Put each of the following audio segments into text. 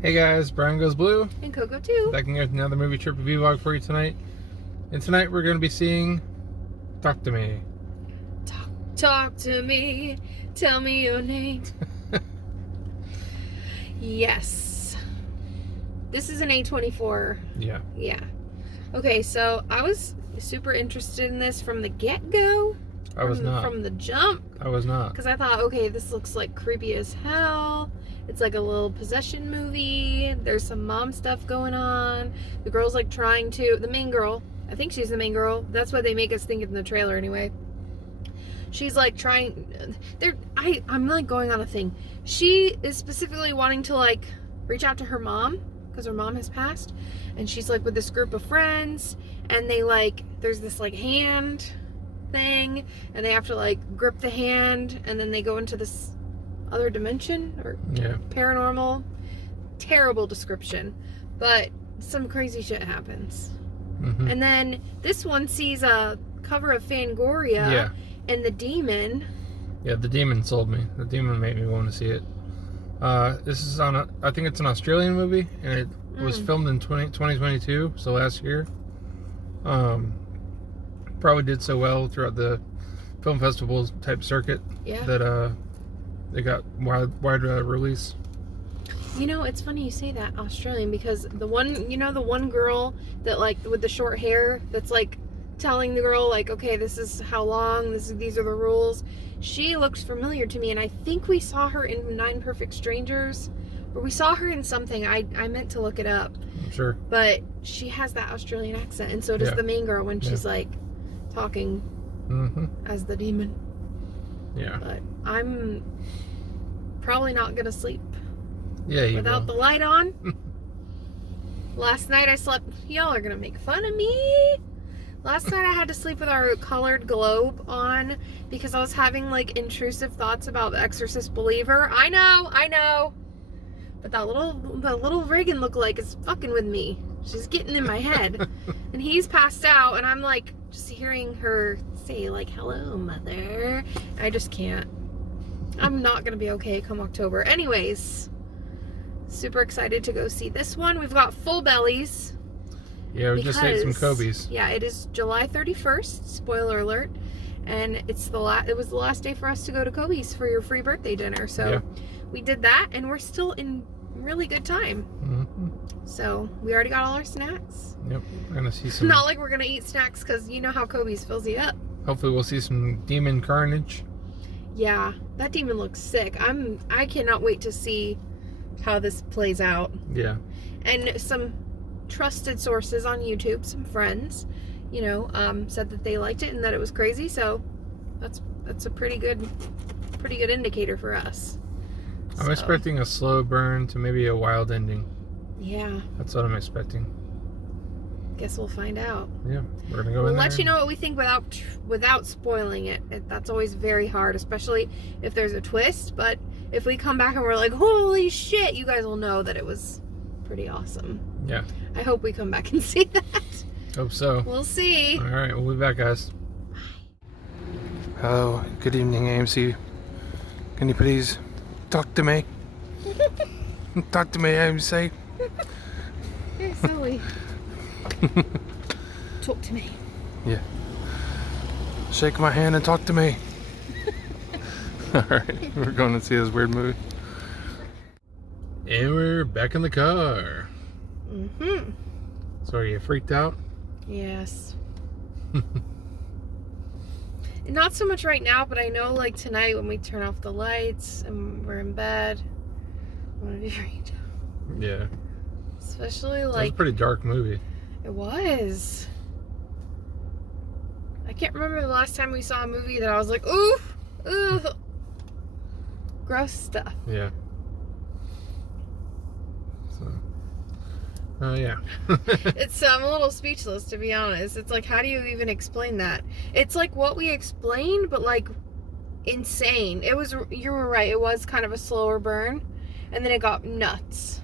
Hey guys, Brian Goes Blue. And Coco too. Back here with another movie trip review vlog for you tonight. And tonight we're going to be seeing Talk to Me. Talk to me. Tell me your name. Yes. This is an A24. Yeah. Yeah. Okay, so I was super interested in this from the get-go. I was not. From the jump. I was not. Because I thought, okay, this looks like creepy as hell. It's like a little possession movie. There's some mom stuff going on. The girl's like trying to, the main girl, I think she's the main girl. That's what they make us think in the trailer anyway. She's like trying, I'm like going on a thing. She is specifically wanting to like reach out to her mom because her mom has passed. And she's like with this group of friends and they like, there's this like hand thing and they have to like grip the hand and then they go into this other dimension or paranormal. Terrible description, but some crazy shit happens. Mm-hmm. And then this one sees a cover of Fangoria and the demon. Yeah, the demon sold me. The demon made me want to see it. This is on I think it's an Australian movie and it was filmed in 2022, so last year. Probably did so well throughout the film festivals type circuit that they got wide release. You know, it's funny you say that, Australian, because the one, you know, the one girl that like with the short hair that's like telling the girl like, okay, this is how long, these are the rules. She looks familiar to me, and I think we saw her in 9 Perfect Strangers, or we saw her in something. I meant to look it up. Sure. But she has that Australian accent, and so does the main girl when she's like talking as the demon. Yeah. But I'm probably not gonna sleep without the light on. Last night I slept, y'all are gonna make fun of me. Last night I had to sleep with our colored globe on because I was having like intrusive thoughts about the Exorcist Believer. I know. But the little Reagan lookalike is fucking with me. She's getting in my head. And he's passed out and I'm like just hearing her say like, hello, mother. I just can't. I'm not gonna be okay come October. Anyways, super excited to go see this one. We've got full bellies. Yeah, we just ate some Kobe's. Yeah, it is July 31st, spoiler alert. And it was the last day for us to go to Kobe's for your free birthday dinner. So we did that and we're still in really good time. So we already got all our snacks. Yep, we're gonna see some. Not like we're gonna eat snacks because you know how Kobe's fills you up. Hopefully we'll see some demon carnage. Yeah, that demon looks sick. I cannot wait to see how this plays out. Yeah. And some trusted sources on YouTube, some friends, you know, said that they liked it and that it was crazy. So that's a pretty good indicator for us. I'm expecting a slow burn to maybe a wild ending. Yeah. That's what I'm expecting. Guess we'll find out. Yeah, we're gonna go in there. We'll let you know what we think without spoiling it. That's always very hard, especially if there's a twist. But if we come back and we're like, holy shit, you guys will know that it was pretty awesome. Yeah. I hope we come back and see that. Hope so. We'll see. All right, we'll be back, guys. Bye. Hello, good evening, AMC. Can you please talk to me? Talk to me, AMC. You're silly. Talk to me. Yeah. Shake my hand and talk to me. Alright, we're going to see this weird movie. And we're back in the car. So are you freaked out? Yes. Not so much right now, but I know like tonight when we turn off the lights and we're in bed, I'm gonna be freaked out. Yeah. Especially like... It was a pretty dark movie. It was. I can't remember the last time we saw a movie that I was like, oof, ugh. Gross stuff. Yeah. So, yeah. I'm a little speechless, to be honest. It's like, how do you even explain that? It's like what we explained, but like insane. You were right. It was kind of a slower burn, and then it got nuts.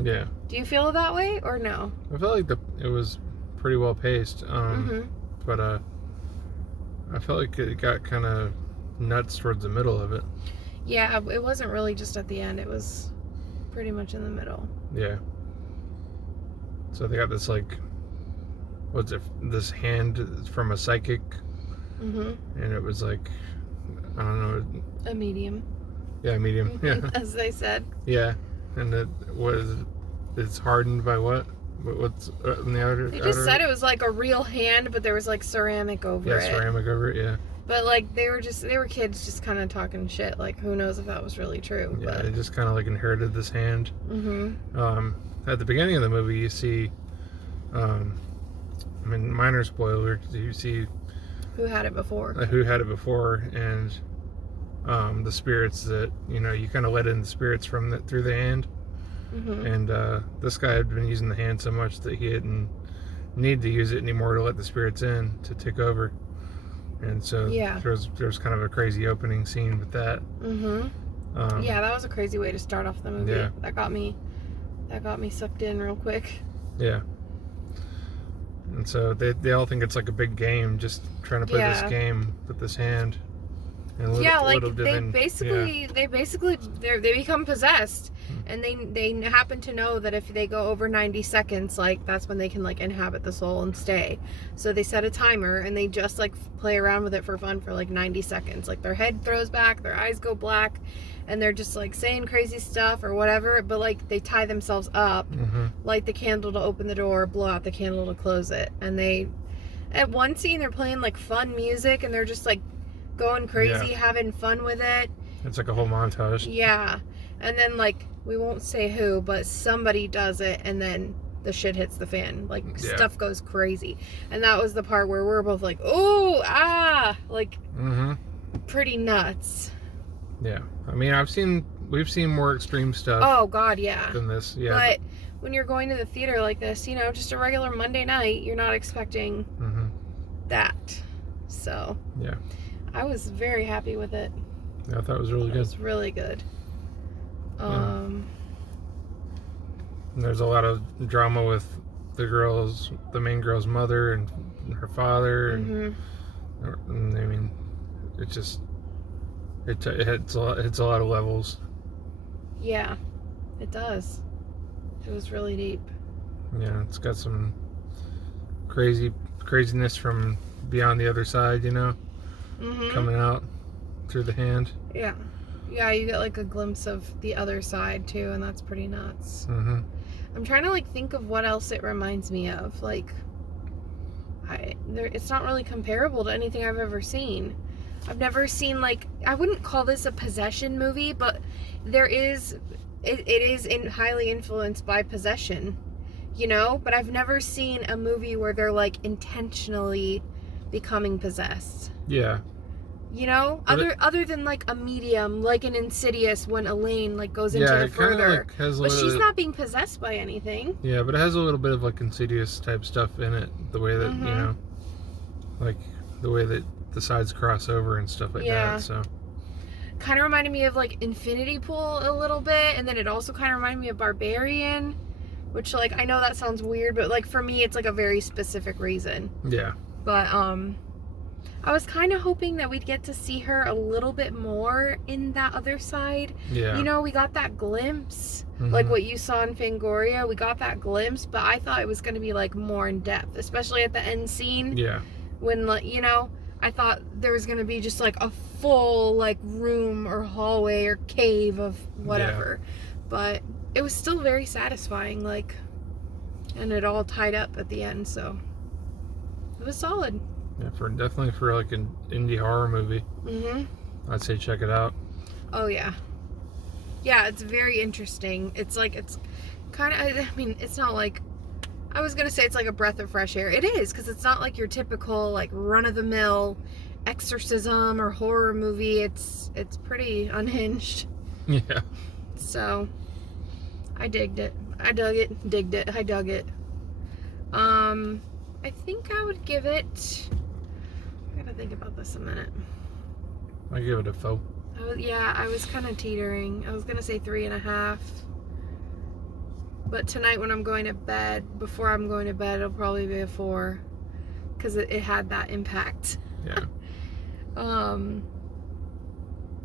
Yeah. Do you feel that way or no? I felt like it was pretty well paced. But I felt like it got kind of nuts towards the middle of it. Yeah, it wasn't really just at the end. It was pretty much in the middle. Yeah. So they got this, like, what's it? This hand from a psychic. Mm-hmm. And it was like, I don't know. A medium. Yeah, medium. Yeah. As they said. Yeah. And it's hardened by what? What's in the outer? They just said it was like a real hand, but there was like ceramic over it. Yeah, ceramic over it. Yeah. But like they were kids just kind of talking shit. Like who knows if that was really true? Yeah, but... they just kind of like inherited this hand. Mm-hmm. At the beginning of the movie, you see, I mean, minor spoiler. You see who had it before. And the spirits that you kind of let in the spirits from through the hand. Mm-hmm. And this guy had been using the hand so much that he didn't need to use it anymore to let the spirits in to take over. And so there's kind of a crazy opening scene with that. Mm-hmm. Yeah, that was a crazy way to start off the movie. Yeah. That got me sucked in real quick. Yeah. And so they all think it's like a big game, just trying to play this game with this hand. And they become possessed, and they happen to know that if they go over 90 seconds, like that's when they can like inhabit the soul and stay. So they set a timer and they just like play around with it for fun for like 90 seconds. Like their head throws back, their eyes go black, and they're just like saying crazy stuff or whatever. But like they tie themselves up, light the candle to open the door, blow out the candle to close it, and at one scene they're playing like fun music and they're just like going crazy, having fun with it. It's like a whole montage. Yeah. And then like we won't say who, but somebody does it and then the shit hits the fan. Like stuff goes crazy. And that was the part where we're both like, "Ooh, like pretty nuts." Yeah. I mean, we've seen more extreme stuff. Oh god, yeah. Than this. Yeah. But when you're going to the theater like this, just a regular Monday night, you're not expecting that. So, yeah. I was very happy with it. Yeah, I thought it was really good. It was really good. And there's a lot of drama with the main girl's mother and her father, and I mean, it hits a lot of levels. Yeah, it does. It was really deep. Yeah, it's got some craziness from beyond the other side, coming out through the hand. Yeah, you get like a glimpse of the other side too, and that's pretty nuts. I'm trying to like think of what else it reminds me of. Like, it's not really comparable to anything I've ever seen. I've never seen I wouldn't call this a possession movie, but it is highly influenced by possession, But I've never seen a movie where they're like intentionally becoming possessed. Yeah. Other than like a medium, like an Insidious, when Elaine like goes into the further, but she's not being possessed by anything. Yeah, but it has a little bit of like Insidious type stuff in it. The way that like the way that the sides cross over and stuff like that. So kind of reminded me of like Infinity Pool a little bit, and then it also kind of reminded me of Barbarian, which like I know that sounds weird, but like for me it's like a very specific reason. Yeah. But I was kind of hoping that we'd get to see her a little bit more in that other side. Yeah. We got that glimpse, like what you saw in Fangoria. We got that glimpse, but I thought it was going to be like more in depth, especially at the end scene. Yeah. When like I thought there was going to be just like a full like room or hallway or cave of whatever, but it was still very satisfying. Like, and it all tied up at the end, so it was solid. Yeah, definitely for like an indie horror movie. I'd say check it out. Oh yeah, it's very interesting. It's kind of, I mean, it's not like, I was gonna say it's like a breath of fresh air. It is, because it's not like your typical like run-of-the-mill exorcism or horror movie. It's pretty unhinged. Yeah. So I dug it. I dug it. I think I would give it, I gotta think about this a minute. I give it a 4. I was kind of teetering. I was gonna say 3.5. But tonight when I'm going to bed, before I'm going to bed, it'll probably be a 4. Because it had that impact. Yeah.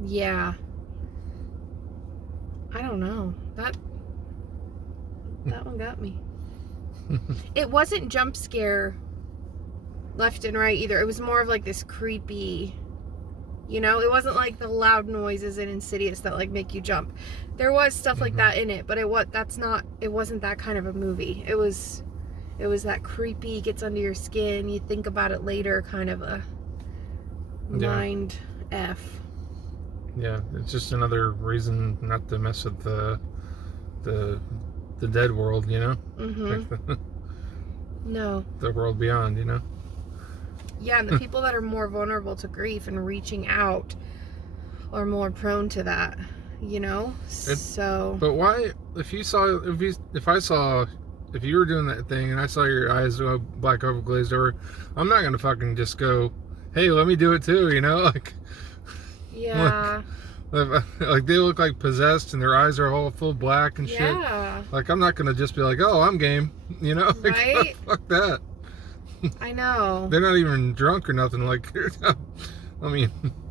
Yeah. I don't know. That one got me. It wasn't jump scare left and right either. It was more of like this creepy, you know, it wasn't like the loud noises in Insidious that like make you jump. There was stuff like that in it, but it wasn't that kind of a movie. It was that creepy, gets under your skin, you think about it later kind of a mind F. Yeah, it's just another reason not to mess with the dead world, you know? No. The world beyond, you know? Yeah, and the people that are more vulnerable to grief and reaching out are more prone to that, you know? But why, if you were doing that thing and I saw your eyes go black over glazed over, I'm not gonna fucking just go, hey, let me do it too, you know? Like, yeah. Like they look like possessed and their eyes are all full black and shit. Yeah. Like, I'm not gonna just be like, oh, I'm game, you know? Like, right? Fuck that. I know. They're not even drunk or nothing. Like, I mean,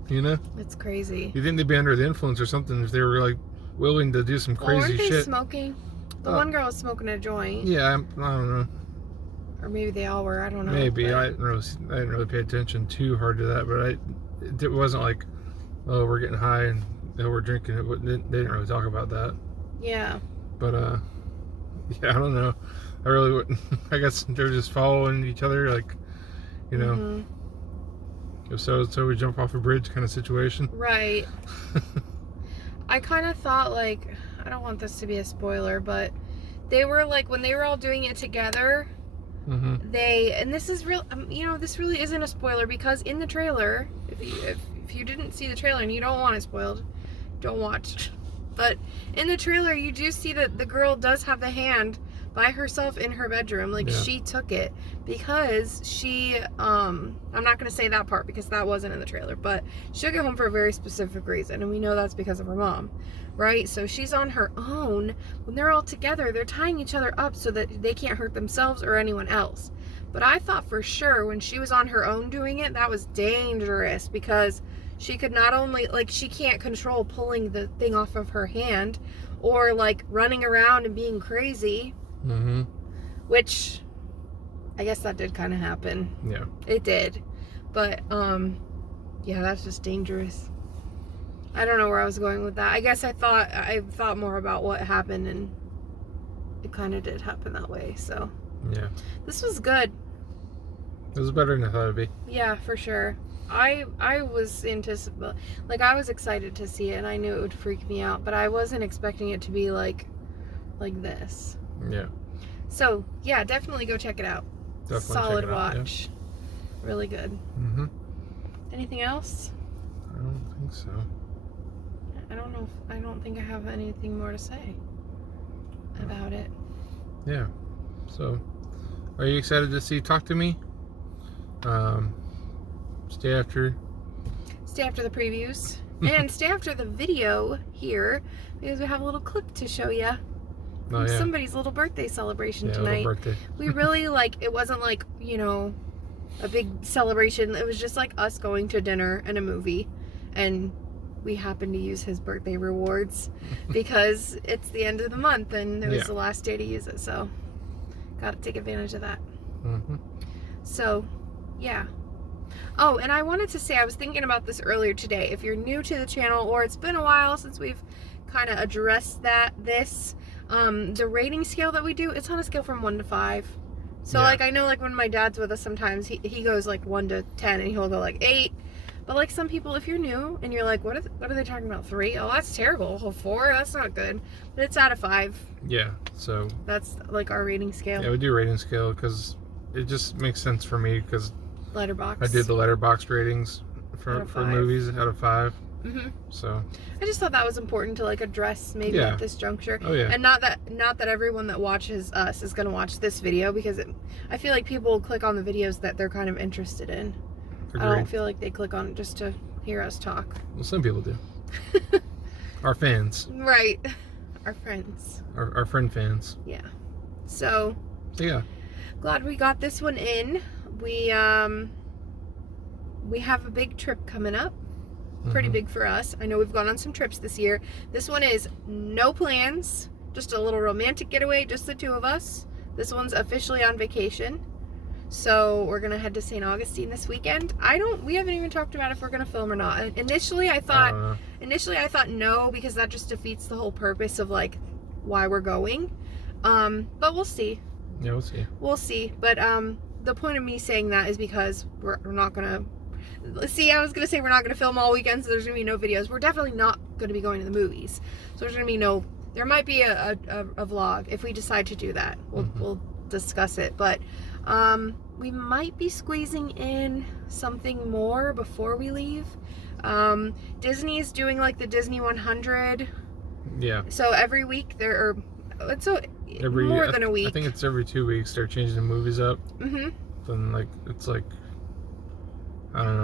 you know? It's crazy. You think they'd be under the influence or something if they were like willing to do some crazy shit? Weren't they smoking? The one girl was smoking a joint. Yeah, I don't know. Or maybe they all were. I don't know. Maybe I didn't really pay attention too hard to that, but it wasn't like, oh, we're getting high and we're drinking it. They didn't really talk about that. Yeah. But yeah, I don't know. I really wouldn't. I guess they're just following each other, like, you know. So we jump off a bridge kind of situation. Right. I kind of thought, like, I don't want this to be a spoiler, but they were like, when they were all doing it together, and this is real, you know, this really isn't a spoiler because in the trailer, if you didn't see the trailer and you don't want it spoiled, don't watch. But in the trailer, you do see that the girl does have the hand by herself in her bedroom. Like, she took it because she, I'm not going to say that part because that wasn't in the trailer, but she took it home for a very specific reason. And we know that's because of her mom, right? So she's on her own. When they're all together, they're tying each other up so that they can't hurt themselves or anyone else. But I thought for sure when she was on her own doing it, that was dangerous because she could not only, like, she can't control pulling the thing off of her hand or like running around and being crazy. Which I guess that did kind of happen. Yeah, it did. But yeah, that's just dangerous. I don't know where I was going with that. I guess I thought more about what happened, and it kind of did happen that way. So yeah, this was good. It was better than I thought it'd be. Yeah, for sure. I was I was excited to see it, and I knew it would freak me out, but I wasn't expecting it to be like this. Yeah. So yeah, definitely go check it out. Definitely solid check it out, watch. Yeah. Really good. Anything else? I don't think so. I don't know. I don't think I have anything more to say about it. Yeah. So, are you excited to see Talk to Me? Stay after the previews and stay after the video here because we have a little clip to show you. Somebody's little birthday celebration tonight. Birthday. We really it wasn't like, you know, a big celebration. It was just like us going to dinner and a movie, and we happened to use his birthday rewards because it's the end of the month and it was the last day to use it, so gotta take advantage of that. So yeah. Oh, and I wanted to say, I was thinking about this earlier today. If you're new to the channel or it's been a while since we've kind of addressed the rating scale that we do, it's on a scale from 1 to 5. So I know when my dad's with us sometimes he goes 1 to 10 and he'll go 8. But some people, if you're new and you're like, what are they talking about, 3? Oh, that's terrible. Oh, 4, that's not good. But it's out of 5. Yeah, so that's our rating scale. Yeah, we do rating scale because it just makes sense for me because Letterboxd. I did the Letterboxd ratings for movies out of 5. So I just thought that was important to address maybe at this juncture. Oh yeah. And not that everyone that watches us is going to watch this video, because I feel like people click on the videos that they're kind of interested in. Agreed. I don't feel like they click on it just to hear us talk. Well, some people do. Our fans. Right. Our friends. Our friend fans. Yeah. So yeah. Glad we got this one in. We have a big trip coming up. Pretty big for us. I know we've gone on some trips this year. This one is no plans, just a little romantic getaway, just the two of us. This one's officially on vacation. So we're gonna head to St. Augustine this weekend. We haven't even talked about if we're gonna film or not. Initially I thought no, because that just defeats the whole purpose of like why we're going. But we'll see. Yeah, we'll see. We'll see. But the point of me saying that is because we're not gonna see, I was gonna say we're not gonna film all weekend, so there's gonna be no videos. We're definitely not gonna be going to the movies. So there's gonna be there might be a vlog if we decide to do that. We'll discuss it. But we might be squeezing in something more before we leave. Disney's doing like the Disney 100. Yeah. So every week more than a week. I think it's every 2 weeks they're changing the movies up. Mhm. Then it's like I don't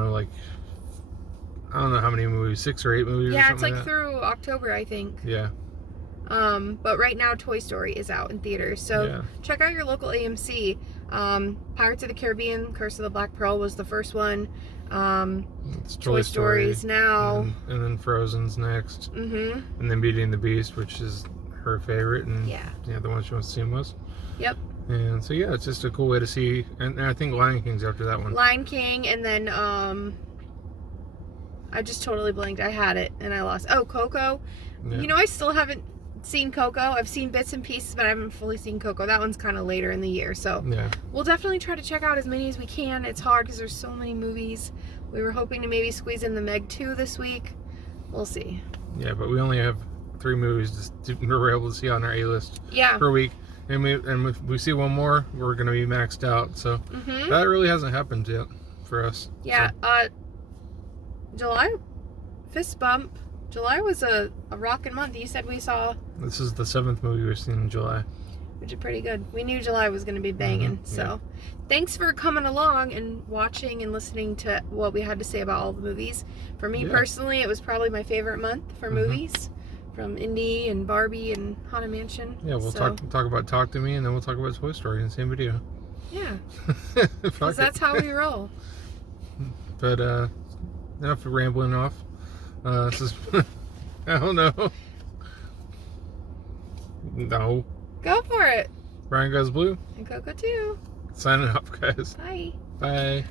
know how many movies, 6 or 8 movies. Yeah, or it's like through October, I think. Yeah. But right now Toy Story is out in theaters, so check out your local AMC. Pirates of the Caribbean, Curse of the Black Pearl was the first one. It's Toy Story's now, and then Frozen's next. And then Beauty and the Beast, which is her favorite, and the one she wants to see most. Yep. And so it's just a cool way to see, and I think Lion King's after that one. Lion King, and then I just totally blanked. I had it and I lost. Oh, Coco. Yeah. I still haven't seen Coco. I've seen bits and pieces, but I haven't fully seen Coco. That one's kind of later in the year, so we'll definitely try to check out as many as we can. It's hard because there's so many movies. We were hoping to maybe squeeze in the Meg 2 this week. We'll see. Yeah, but we only have 3 movies we're able to see on our A-list per week, and if we see one more, we're going to be maxed out. So that really hasn't happened yet for us. Yeah. So. July, fist bump. July was a rockin' month. You said we saw... This is the 7th movie we've seen in July. Which is pretty good. We knew July was going to be banging. So thanks for coming along and watching and listening to what we had to say about all the movies. For me personally, it was probably my favorite month for movies. From Indy and Barbie and Haunted Mansion. Yeah, we'll talk about Talk to Me, and then we'll talk about Toy Story in the same video. Yeah. Because that's how we roll. But enough of rambling off. This is I don't know. No. Go for it. Brian Goes Blue. And Coco too. Signing off, guys. Bye. Bye.